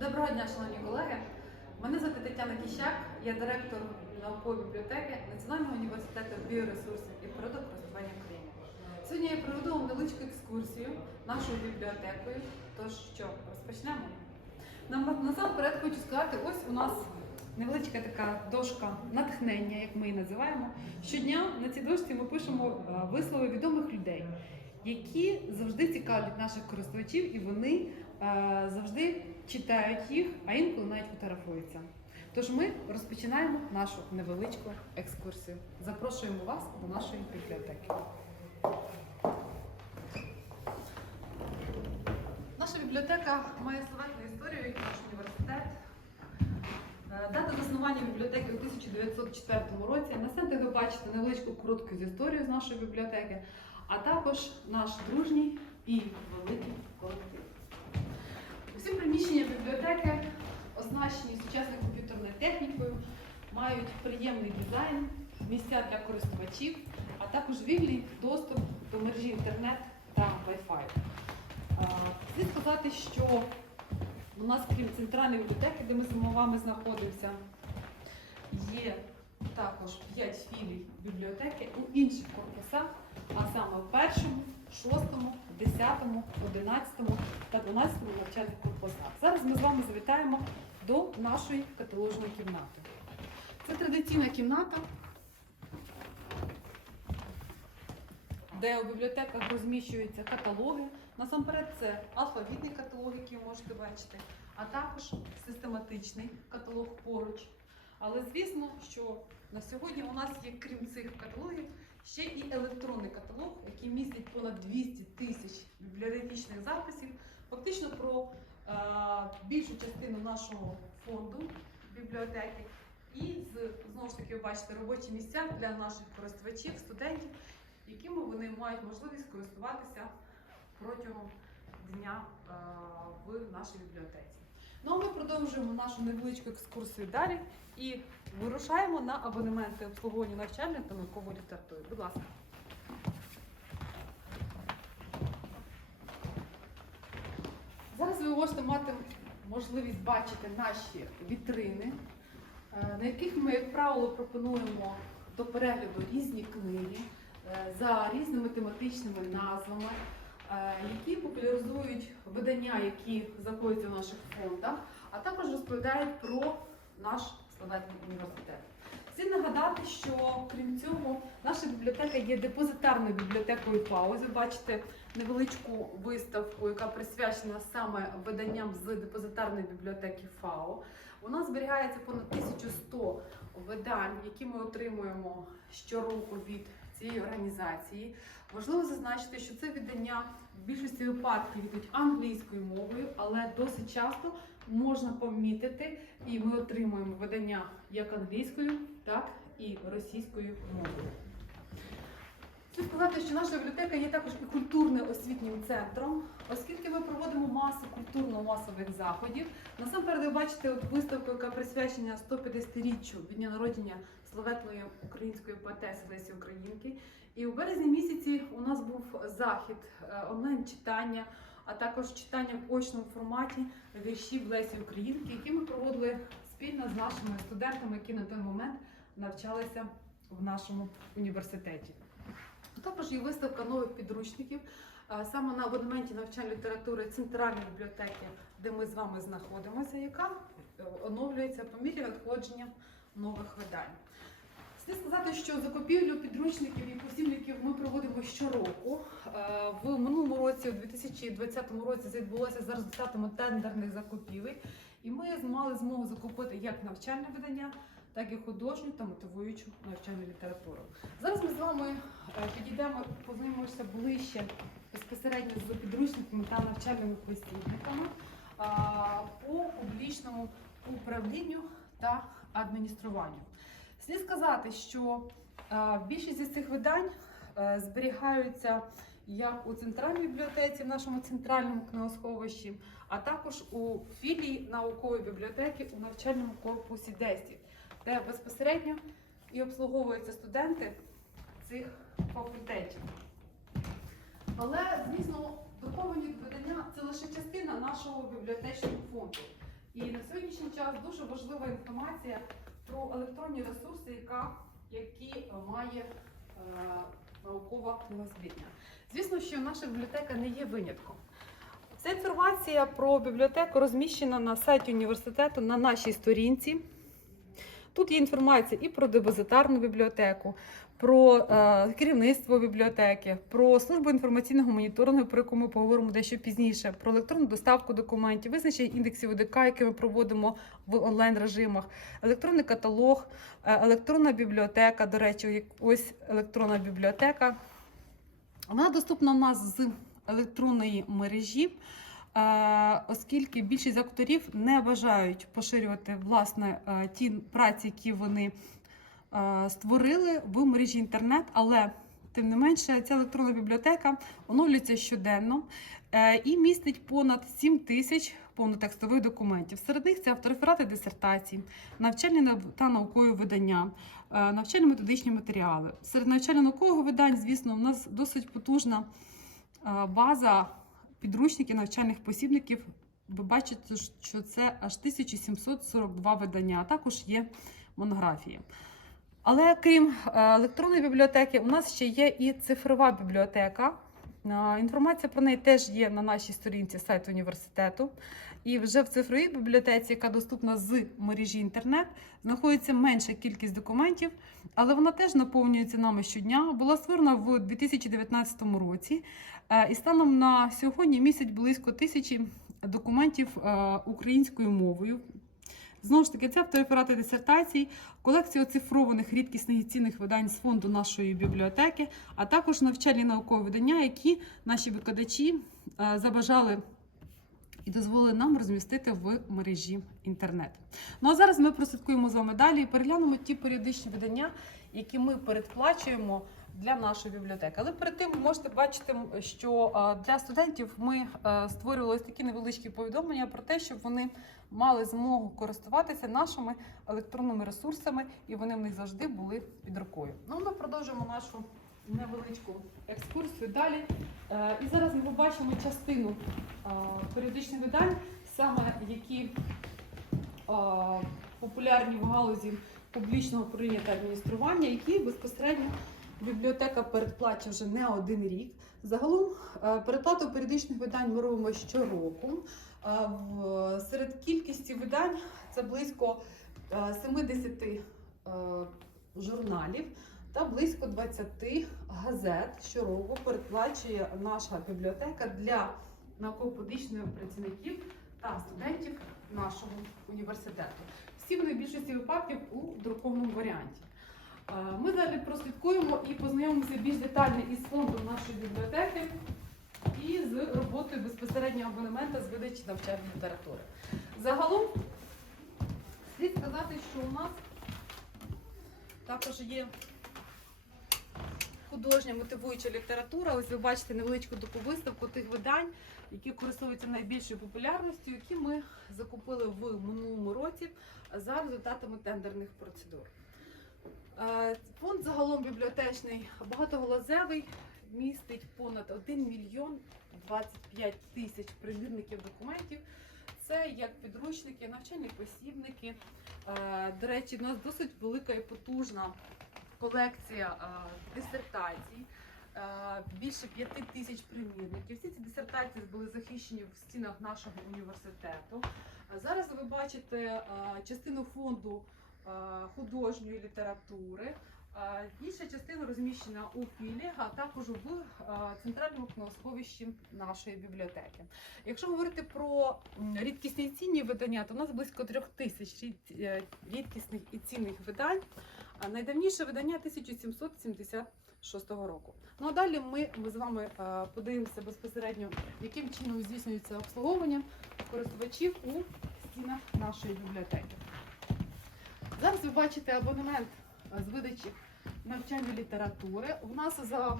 Доброго дня, шановні колеги. Мене звати Тетяна Кіщак, я директор наукової бібліотеки Національного університету біоресурсів і природокористування України. Сьогодні я проведу вам невеличку екскурсію нашою бібліотекою. Тож що, розпочнемо? Нам- Насамперед хочу сказати, ось у нас невеличка така дошка натхнення, як ми її називаємо. Щодня на цій дошці ми пишемо е, вислови відомих людей, які завжди цікавлять наших користувачів, і вони е, завжди читають їх, а інколи навіть фотографуються. Тож ми розпочинаємо нашу невеличку екскурсію. Запрошуємо вас до нашої бібліотеки. Наша бібліотека має славетну історію, як наш університет. Е, Дата заснування бібліотеки у 1904 році. На сценті ви бачите невеличку коротку з історію з нашої бібліотеки, а також наш дружній і великий колектив. Усі приміщення бібліотеки оснащені сучасною комп'ютерною технікою, мають приємний дизайн, місця для користувачів, а також вільний доступ до мережі інтернет та Wi-Fi. Слід сказати, що у нас, крім центральної бібліотеки, де ми з вами знаходимося, є також 5 філій бібліотеки у інших корпусах, а саме в першому, шостому, десятому, одинадцятому та 12 навчальних корпусах. Зараз ми з вами завітаємо до нашої каталожної кімнати. Це традиційна кімната, де у бібліотеках розміщуються каталоги. Насамперед, це алфавітний каталог, який ви можете бачити, а також систематичний каталог поруч. Але звісно, що на сьогодні у нас є, крім цих каталогів, ще і електронний каталог, який містить понад 200 тисяч бібліографічних записів, фактично про е, більшу частину нашого фонду бібліотеки. І знову ж таки, ви бачите робочі місця для наших користувачів, студентів, якими вони мають можливість користуватися протягом дня е, в нашій бібліотеці. Ну а ми продовжуємо нашу невеличку екскурсію далі і вирушаємо на абонементи обслуговування навчальної та наукової літератури. Будь ласка. Зараз ви можете мати можливість бачити наші вітрини, е, на яких ми, як правило, пропонуємо до перегляду різні книги е, за різними тематичними назвами, які популяризують видання, які знаходяться в наших фондах, а також розповідають про наш славетний університет. Слід нагадати, що крім цього, наша бібліотека є депозитарною бібліотекою ПАО. Ви бачите невеличку виставку, яка присвячена саме виданням з депозитарної бібліотеки ФАО. У нас зберігається понад 1100 видань, які ми отримуємо щороку від цієї організації. Важливо зазначити, що це видання в більшості випадків йдуть англійською мовою, але досить часто можна помітити, і ми отримуємо видання як англійською, так і російською мовою. Слід сказати, що наша бібліотека є також і культурно-освітнім центром, оскільки ми проводимо масу культурно-масових заходів. Насамперед, ви бачите от виставку, яка присвячена 150-річчю від дня народження славетної української поетеси Лесі Українки. І у березні місяці у нас був захід е, онлайн-читання, а також читання в очному форматі віршів Лесі Українки, які ми проводили спільно з нашими студентами, які на той момент навчалися в нашому університеті. Також є виставка нових підручників саме на абонементі навчальної літератури Центральної бібліотеки, де ми з вами знаходимося, яка е, оновлюється по мірі надходження нових видань. Слід сказати, що закупівлю підручників і посібників ми проводимо щороку. Е, В минулому році, у 2020 році, це відбулося за результатами тендерних закупівель, і ми мали змогу закупити як навчальне видання, так і художню та мотивуючу навчальну літературу. Зараз ми з вами е, підійдемо, познайомимося ближче безпосередньо з підручниками та навчальними посібниками по публічному управлінню та адмініструванню. Слід сказати, що е, більшість із цих видань е, зберігаються як у центральній бібліотеці, в нашому центральному книгосховищі, а також у філії наукової бібліотеки у навчальному корпусі 10, де безпосередньо і обслуговуються студенти цих факультетів. Але, звісно, друковані видання це лише частина нашого бібліотечного фонду. І на сьогоднішній час дуже важлива інформація про електронні ресурси, яка, які має е, наукова книгозбірня. Звісно, що наша бібліотека не є винятком. Вся інформація про бібліотеку розміщена на сайті університету на нашій сторінці. Тут є інформація і про депозитарну бібліотеку, про е, керівництво бібліотеки, про службу інформаційного моніторингу, про яку ми поговоримо дещо пізніше, про електронну доставку документів, визначення індексів ОДК, які ми проводимо в онлайн режимах, електронний каталог, е, електронна бібліотека. До речі, ось електронна бібліотека. Вона доступна у нас з електронної мережі. е, Оскільки більшість авторів не бажають поширювати власне е, ті праці, які вони створили в мережі інтернет, але тим не менше ця електронна бібліотека оновлюється щоденно е, і містить понад 7 тисяч повнотекстових документів. Серед них це автореферати дисертацій, навчальні нав- та наукові видання, е, навчально-методичні матеріали. Серед навчально-наукових видань, звісно, у нас досить потужна е, база підручників навчальних посібників. Ви бачите, що це аж 1742 видання, а також є монографії. Але крім е, електронної бібліотеки, у нас ще є і цифрова бібліотека. Е, Інформація про неї теж є на нашій сторінці сайту університету. І вже в цифровій бібліотеці, яка доступна з мережі інтернет, знаходиться менша кількість документів, але вона теж наповнюється нами щодня. Була створена в 2019 році. Е, І станом на сьогодні містить близько тисячі документів українською мовою. Знову ж таки, це автореферати дисертацій, колекція оцифрованих рідкісних і цінних видань з фонду нашої бібліотеки, а також навчальні наукові видання, які наші викладачі е, забажали і дозволили нам розмістити в мережі інтернет. Ну а зараз ми прослідкуємо з вами далі і переглянемо ті періодичні видання, які ми передплачуємо для нашої бібліотеки. Але перед тим можете бачити, що для студентів ми е, створювали ось такі невеличкі повідомлення про те, щоб вони мали змогу користуватися нашими електронними ресурсами, і вони в них завжди були під рукою. Ну, ми продовжуємо нашу невеличку екскурсію далі. Е, І зараз ми побачимо частину періодичних видань, саме які популярні в галузі публічного управління та адміністрування, які безпосередньо бібліотека передплачує вже не один рік. Загалом е, передплату періодичних видань ми робимо щороку. Е, Серед кількості видань це близько е, 70 е, журналів та близько 20 газет щороку передплачує наша бібліотека для науково-педагогічних працівників та студентів нашого університету. Всі в більшості випадків у друкованому варіанті. Е, Ми далі прослідкуємо і познайомимося більш детально із фондом нашої бібліотеки і з роботою безпосереднього абонемента з видачі навчальної літератури. Загалом слід сказати, що у нас також є художня мотивуюча література. Ось ви бачите невеличку таку виставку тих видань, які користуються найбільшою популярністю, які ми закупили в минулому році за результатами тендерних процедур. Е, Фонд загалом бібліотечний багатоголозевий, містить понад 1 мільйон 25 тисяч примірників документів. Це як підручники, навчальні посібники. Е, До речі, у нас досить велика і потужна колекція е, дисертацій. Більше п'яти тисяч примірників. Всі ці дисертації були захищені в стінах нашого університету. Зараз ви бачите частину фонду художньої літератури. Е, Інша частина розміщена у філіях, а також в е, центральному книгосховищі нашої бібліотеки. Якщо говорити про рідкісні і цінні видання, то у нас близько трьох тисяч е, рідкісних і цінних видань. Найдавніше видання 1776 року. Ну а далі ми, ми з вами е, подивимося безпосередньо, яким чином здійснюється обслуговування користувачів у стінах нашої бібліотеки. Зараз ви бачите абонемент е, з видачі навчальної літератури. У нас за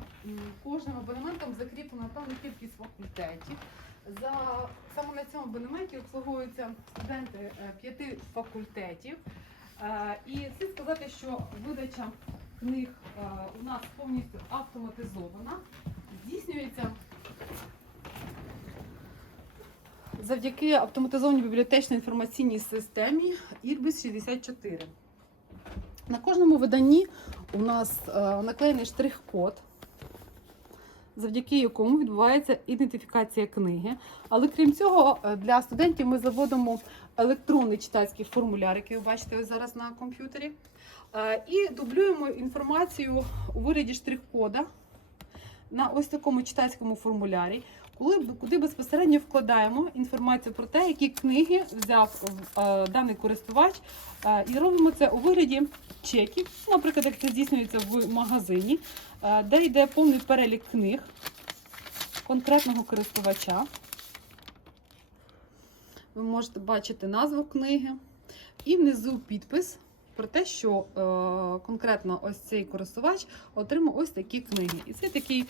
кожним абонементом закріплена певна кількість факультетів. За саме на цьому абонементі обслуговуються студенти е, п'яти факультетів. Е, І слід сказати, що видача книг у нас повністю автоматизована. Здійснюється завдяки автоматизованій бібліотечній інформаційній системі Ірбіс 64. На кожному виданні у нас е, наклеєний штрих-код, завдяки якому відбувається ідентифікація книги. Але крім цього, е, для студентів ми заводимо електронний читацький формуляр, який ви бачите зараз на комп'ютері. Е, І дублюємо інформацію у вигляді штрих-кода на ось такому читацькому формулярі, коли, куди безпосередньо вкладаємо інформацію про те, які книги взяв е, даний користувач, Е, і робимо це у вигляді чеків, наприклад, як це здійснюється в магазині, е, де йде повний перелік книг конкретного користувача. Ви можете бачити назву книги. І внизу підпис про те, що е, конкретно ось цей користувач отримав ось такі книги. І це такий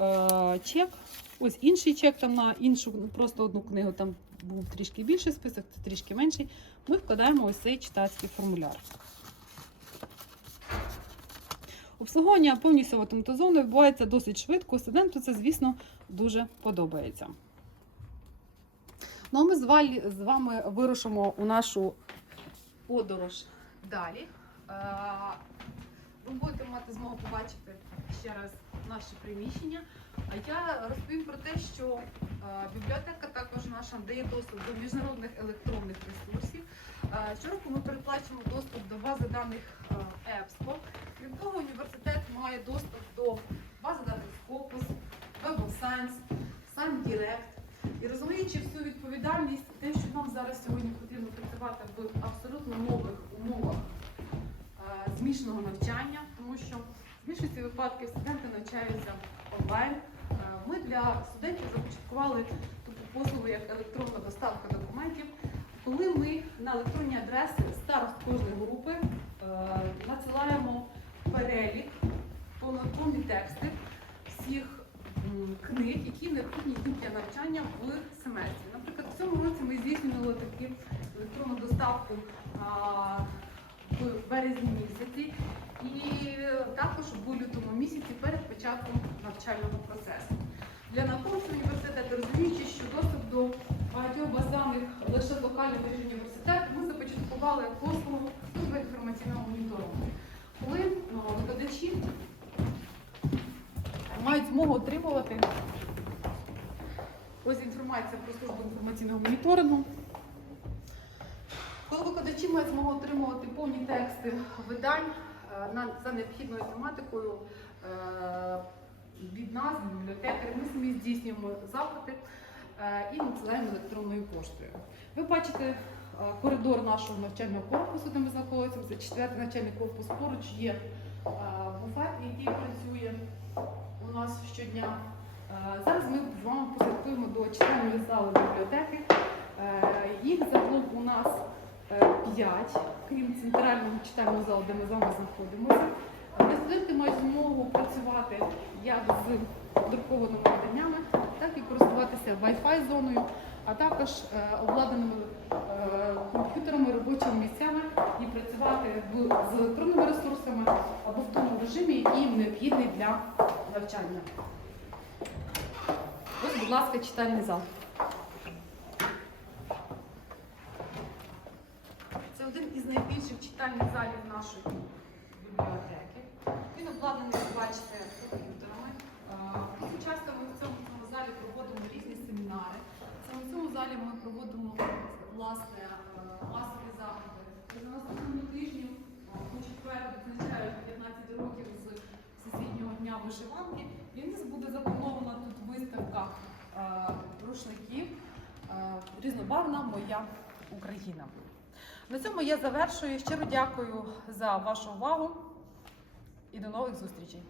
е, чек, ось інший чек там на іншу, ну, просто одну книгу, там був трішки більший список, трішки менший. Ми вкладаємо ось цей читацький формуляр. Обслуговування повністю автоматизовано відбувається досить швидко. Студенту це, звісно, дуже подобається. Ну, а ми з вами вирушимо у нашу подорож далі. Е, Ви будете мати змогу побачити ще раз наші приміщення. А я розповім про те, що е, бібліотека також наша дає доступ до міжнародних електронних ресурсів. Е, Щороку ми переплачуємо доступ до бази даних е, EBSCO. Крім того, університет має доступ до бази даних Scopus, Web of Science, SunDirect. І розуміючи всю відповідальність, те, що нам зараз сьогодні потрібно працювати в абсолютно нових умовах е, змішаного навчання, тому що в більшості випадків студенти навчаються онлайн. Е, Ми для студентів започаткували таку послугу як електронна доставка документів, коли ми на електронні адреси старост кожної групи е, надсилаємо перелік, повні тексти всіх книг, які необхідні для навчання в семестрі. Наприклад, в цьому році ми здійснювали таку електронну доставку в березні місяці і також в лютому місяці перед початком навчального процесу. Для науковців університету, розуміючи, що доступ до багатьох баз даних лише локально університету, ми започаткували послугу служби інформаційного моніторингу. Коли ну, викладачі мають змогу отримувати ось інформація про службу інформаційного моніторингу. Коли викладачі мають змогу отримувати повні тексти видань е, за необхідною тематикою е, від нас, від бібліотекарів, ми самі здійснюємо запити е, і надсилаємо електронною поштою. Ви бачите е, коридор нашого навчального корпусу, де ми знаходимося. Це четвертий навчальний корпус. Поруч є е, буфет, який працює у нас щодня. Е, Зараз ми з вами посвяткуємо до читальної зали бібліотеки. Е, Їх загалом у нас е, п'ять, крім центрального читального залу, де ми з вами знаходимося. Де студенти мають змогу працювати як з друкованими виданнями, так і користуватися Wi-Fi зоною, а також е, обладнаними е, комп'ютерами, робочими місцями і працювати з електронними ресурсами або в тому режимі, який їм необхідний для навчання. Ось, будь ласка, читальний зал. Це один із найбільших читальних залів нашої бібліотеки. Він обладнаний, ви бачите, комп'ютерами. Е, Дуже в цьому, цьому залі проводимо різні семінари. Саме в цьому залі ми проводимо власне е, масові заходи. На наступному тижні у четвер відзначають 15 років з Всесвітнього дня вишиванки. І в нас буде запланована тут виставка е, рушників е, різнобарвна моя Україна. На цьому я завершую. Щиро дякую за вашу увагу і до нових зустрічей.